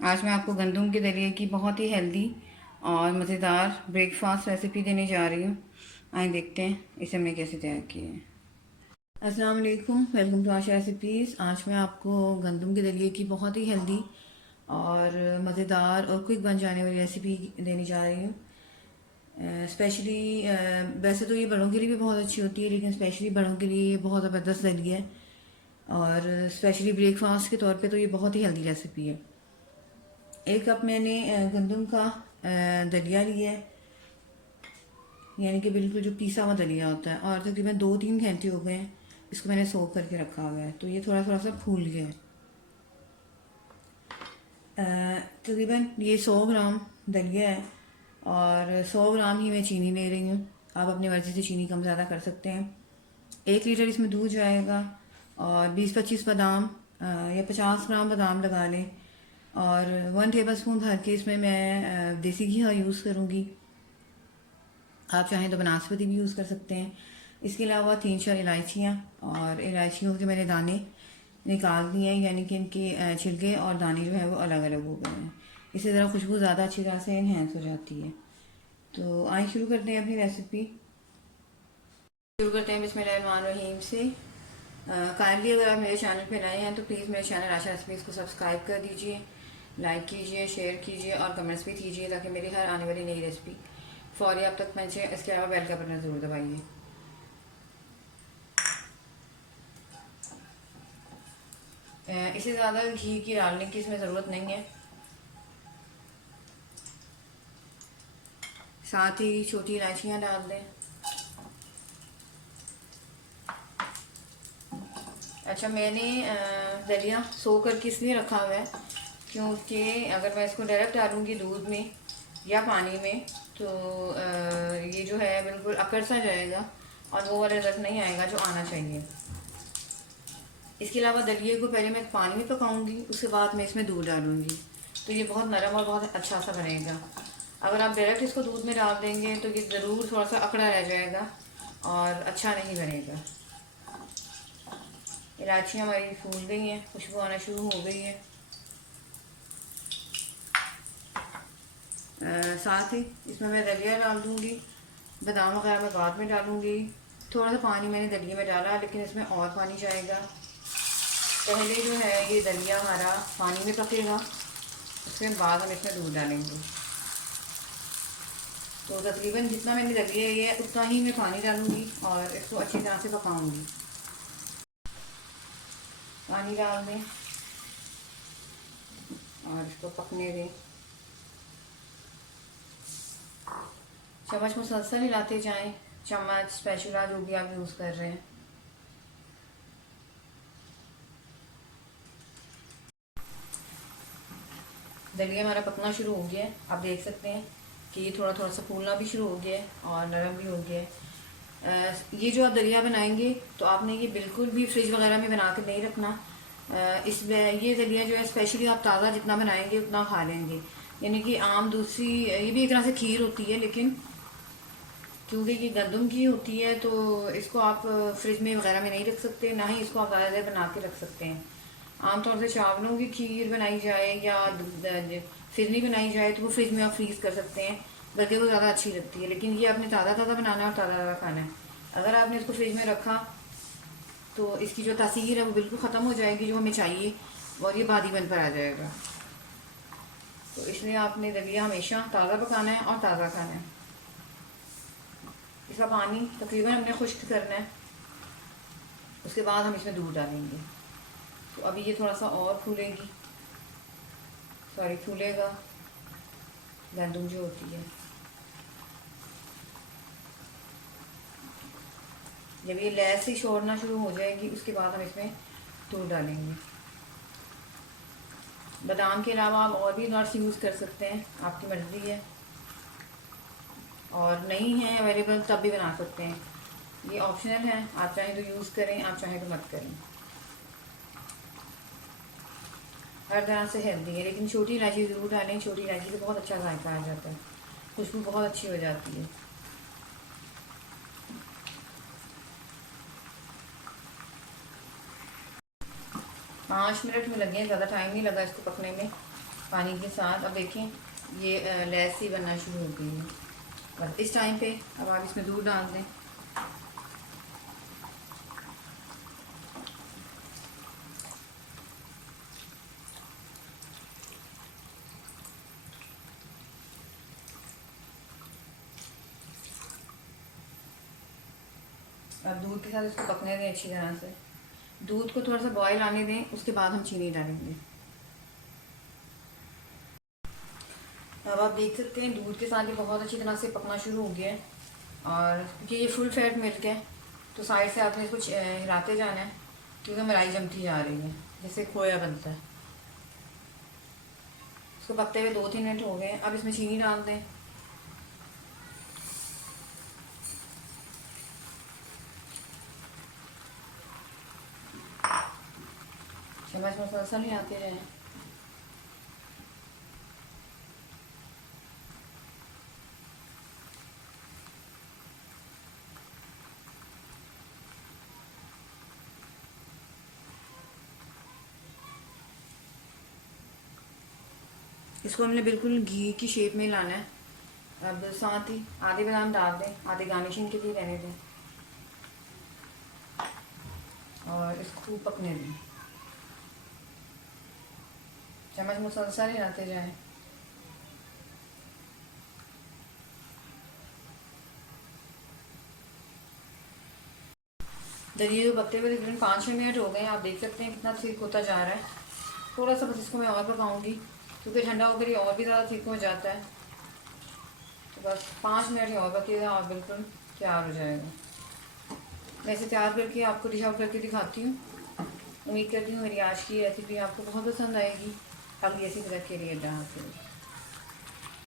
आज मैं आपको गंदम के दलिए की बहुत ही हेल्दी और मज़ेदार ब्रेकफास्ट रेसिपी देने जा रही हूँ। आइए देखते हैं इसे हमने कैसे तैयार किया है। अस्सलाम वालेकुम, वेलकम टू आशा रेसिपीज़। आज मैं आपको गंदम के दलिए की बहुत ही हेल्दी और मज़ेदार और क्विक बन जाने वाली रेसिपी देने जा रही हूँ। स्पेशली वैसे तो ये बड़ों के लिए भी बहुत अच्छी होती है, लेकिन स्पेशली बड़ों के लिए ये बहुत ज़बरदस्त दलिया है और स्पेशली ब्रेकफास्ट के तौर पे तो ये बहुत ही हेल्दी रेसिपी है। एक कप मैंने गंदम का दलिया लिया है, यानी कि बिल्कुल जो पिसा हुआ दलिया होता है, और तकरीबन 2-3 घंटे हो गए हैं इसको मैंने सोक करके रखा हुआ है, तो ये थोड़ा थोड़ा सा फूल गया है। तकरीबन ये 100 ग्राम दलिया है और 100 ग्राम ही मैं चीनी ले रही हूँ। आप अपनी मर्ज़ी से चीनी कम ज़्यादा कर सकते हैं। 1 लीटर इसमें दूध जाएगा और 20-25 बादाम या 50 ग्राम बादाम लगा लें, और 1 टेबल स्पून भर के इसमें मैं देसी घी का यूज़ करूँगी। आप चाहें तो बनास्पति भी यूज़ कर सकते हैं। इसके अलावा 3-4 इलायचियाँ, और इलायचियों के मैंने दाने निकाल दिए हैं, यानी कि इनके छिलके और दाने जो है वो अलग अलग हो गए हैं। इससे ज़रा खुशबू ज़्यादा अच्छी तरह से इन्हेंस हो जाती है। तो आइए शुरू करते हैं अपनी रेसिपी। शुरू करते हैं बिस्मिल्लाहिर्रहमानिर्रहीम से। काइंडली अगर आप मेरे चैनल पे नए हैं तो प्लीज़ मेरे चैनल आशा रेसिपीज़ को सब्सक्राइब कर दीजिए, लाइक कीजिए, शेयर कीजिए और कमेंट्स भी कीजिए, ताकि मेरी हर आने वाली नई रेसिपी फौरी आप तक पहुँचे। इसके अलावा बेल का बटन ज़रूर दबाइए। इससे ज़्यादा घी की डालने की इसमें ज़रूरत नहीं है। साथ ही छोटी इलायचियाँ डाल दें। अच्छा, मैंने दलिया सो करके इसलिए रखा हुआ है क्योंकि अगर मैं इसको डायरेक्ट डालूँगी दूध में या पानी में तो ये जो है बिल्कुल अकड़ सा जाएगा और वो वाला रिजल्ट नहीं आएगा जो आना चाहिए। इसके अलावा दलिए को पहले मैं पानी में पकाऊंगी, उसके बाद मैं इसमें दूध डालूंगी, तो ये बहुत नरम और बहुत अच्छा सा बनेगा। अगर आप डायरेक्ट इसको दूध में डाल देंगे तो ये ज़रूर थोड़ा सा अकड़ा रह जाएगा और अच्छा नहीं बनेगा। इलायचियाँ हमारी फूल गई हैं, खुशबू आना शुरू हो गई है। साथ ही इसमें मैं दलिया डाल दूँगी, बादाम वगैरह मैं बाद में डालूँगी। थोड़ा सा पानी मैंने दलिए में डाला, लेकिन इसमें और पानी जाएगा। पहले जो है ये दलिया हमारा पानी में पकेगा, उसके बाद हम इसमें दूध डालेंगे। तो तकरीबन जितना मैंने दलिया लिया है उतना ही मैं पानी डालूँगी और इसको अच्छी तरह से पकाऊँगी। पानी डाल दें और इसको पकने दें। चम्मच मुसलसल हिलाते जाएं, चम्मच स्पैचुला जो भी आप यूज़ कर रहे हैं। दलिया हमारा पकना शुरू हो गया है, आप देख सकते हैं कि ये थोड़ा थोड़ा सा फूलना भी शुरू हो गया है और नरम भी हो गया है। ये जो आप दलिया बनाएंगे तो आपने ये बिल्कुल भी फ्रिज वगैरह में बना कर नहीं रखना। इसमें ये दलिया जो है स्पेशली आप ताज़ा जितना बनाएंगे उतना खा लेंगे। यानी कि आम दूसरी ये भी एक तरह से खीर होती है, लेकिन क्योंकि ये गंदम की होती है तो इसको आप फ्रिज में वगैरह में नहीं रख सकते, ना ही इसको आप ज़्यादा देर बना के रख सकते हैं। आमतौर से चावलों की खीर बनाई जाए या फिरनी बनाई जाए तो वो फ्रिज में आप फ्रीज़ कर सकते हैं, बल्कि वो ज़्यादा अच्छी लगती है। लेकिन ये आपने ताज़ा ताज़ा बनाना है और ताज़ा ताज़ा खाना है। अगर आपने इसको फ्रिज में रखा तो इसकी जो तासीर है वो बिल्कुल ख़त्म हो जाएगी जो हमें चाहिए, और ये बादीपन पर आ जाएगा। तो इसलिए आपने दलिया हमेशा ताज़ा पकाना है और ताज़ा खाना है। इसका पानी तकरीबन हमने खुश्क करना है, उसके बाद हम इसमें दूध डालेंगे। तो अभी ये थोड़ा सा और फूलेगा गंदम जो होती है। जब ये लैस से छोड़ना शुरू हो जाएगी उसके बाद हम इसमें दूध डालेंगे। बादाम के अलावा आप और भी नट्स यूज़ कर सकते हैं, आपकी मर्ज़ी है, और नहीं है अवेलेबल तब भी बना सकते हैं। ये ऑप्शनल है, आप चाहें तो यूज़ करें, आप चाहें तो मत करें। हर तरह से हेल्दी है, लेकिन छोटी इलायची ज़रूर डालें। छोटी इलायची से बहुत अच्छा जायका आ जाता है, खुशबू बहुत अच्छी हो जाती है। 5 मिनट में लगे, ज़्यादा टाइम नहीं लगा इसको पकने में। पानी के साथ। अब देखें ये लैस सी बनना शुरू हो गई है। बस इस टाइम पे अब आप इसमें दूध डाल दें। अब दूध के साथ इसको पकने दें अच्छी तरह से। दूध को थोड़ा सा बॉयल आने दें, उसके बाद हम चीनी डालेंगे। अब आप देख सकते हैं दूध के साथ ये बहुत अच्छी तरह से पकना शुरू हो गया है। और क्योंकि ये फुल फैट मिल्क है तो साइड से आपने इसको हिलाते जाना है, क्योंकि मलाई जमती जा रही है जैसे खोया बनता है। इसको पकते हुए 2-3 मिनट हो गए। अब इसमें चीनी डाल दें। चम्मच में थोड़ा हिलाते जाएं। इसको हमने बिल्कुल घी की शेप में लाना है। अब साथ ही आधे बादाम डाल दें, आधे गार्निशिंग के लिए रहने दें और इसको खूब पकने दें। चम्मच मुसलसल हिलाते जाएं। दलिए जो पकते हुए तकरीबन 5-6 मिनट हो गए हैं। आप देख सकते हैं कितना थिक होता जा रहा है। थोड़ा सा बस इसको मैं और पकाऊंगी, क्योंकि ठंडा होकर ये और भी ज़्यादा थिक हो जाता है। तो बस 5 मिनट ही और पकेगा और बिल्कुल तैयार हो जाएगा। मैं इसे तैयार करके आपको डिश आउट करके दिखाती हूँ। उम्मीद करती हूँ मेरी आज की रेसिपी आपको बहुत पसंद आएगी। अगली ऐसी तरह के लिए डाल